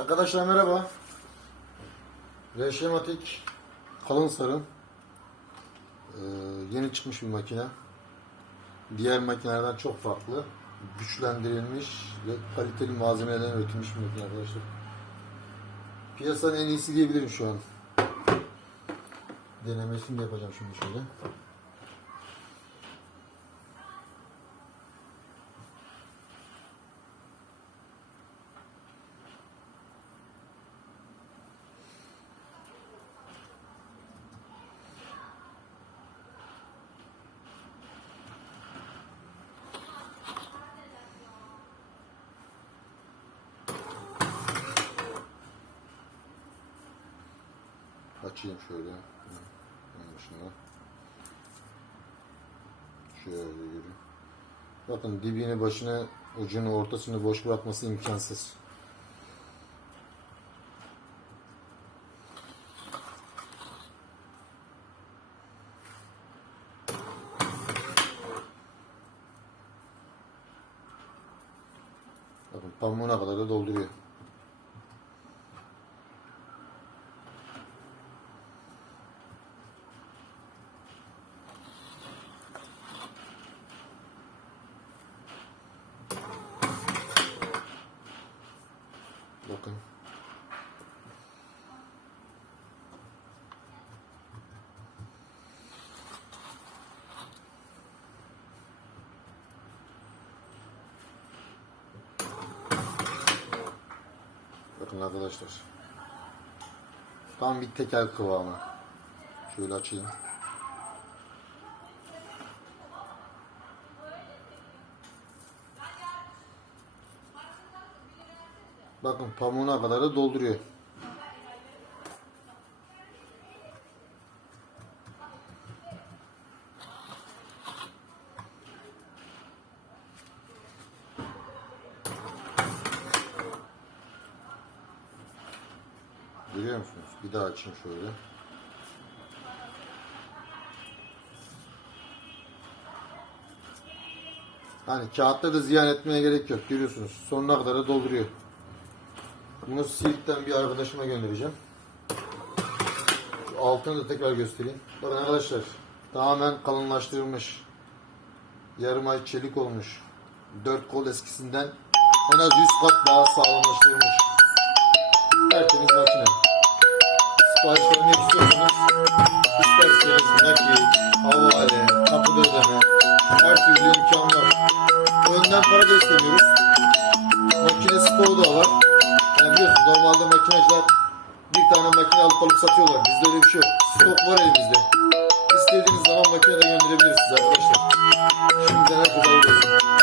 Arkadaşlar merhaba. Reşematik kalın sarı. Ee, yeni çıkmış bir makine. Diğer makinelerden çok farklı. Güçlendirilmiş ve kaliteli malzemelerden üretilmiş bir makine arkadaşlar. Piyasanın en iyisi diyebilirim şu an. Denemesini de yapacağım şimdi şöyle. Açayım şöyle. En başına. Şöyle yürü. Bakın dibini, başını, ucunu, ortasını boş bırakması imkansız. Bakın pamuğuna kadar da dolduruyor. Bakın. Bakın arkadaşlar. Tam bir tekel kıvamı. Şöyle açayım. Bakın pamuğuna kadar da dolduruyor. Görüyor musunuz? Bir daha açayım şöyle. Hani kağıtta da ziyan etmeye gerek yok. Görüyorsunuz. Sonuna kadar da dolduruyor. Bunu Siirt'ten bir arkadaşıma göndereceğim. Altını da tekrar göstereyim. Bakın arkadaşlar tamamen kalınlaştırılmış. Yarım ay çelik olmuş. Dört kol eskisinden en az 100 kat daha sağlamlaştırılmış. Tertemiz makine. Sipariş vermek istiyorsanız isterseniz nakit, havale, kapıda ödeme her türlü imkan var. Önden para da istemiyoruz. Makine stoğu da var. Biliyorsunuz normalde makineciler bir tane makine alıp alıp satıyorlar. Bizde öyle bir şey yok. Stok var elimizde. İstediğiniz zaman makinede gönderebilirsiniz arkadaşlar. Şimdiden herkese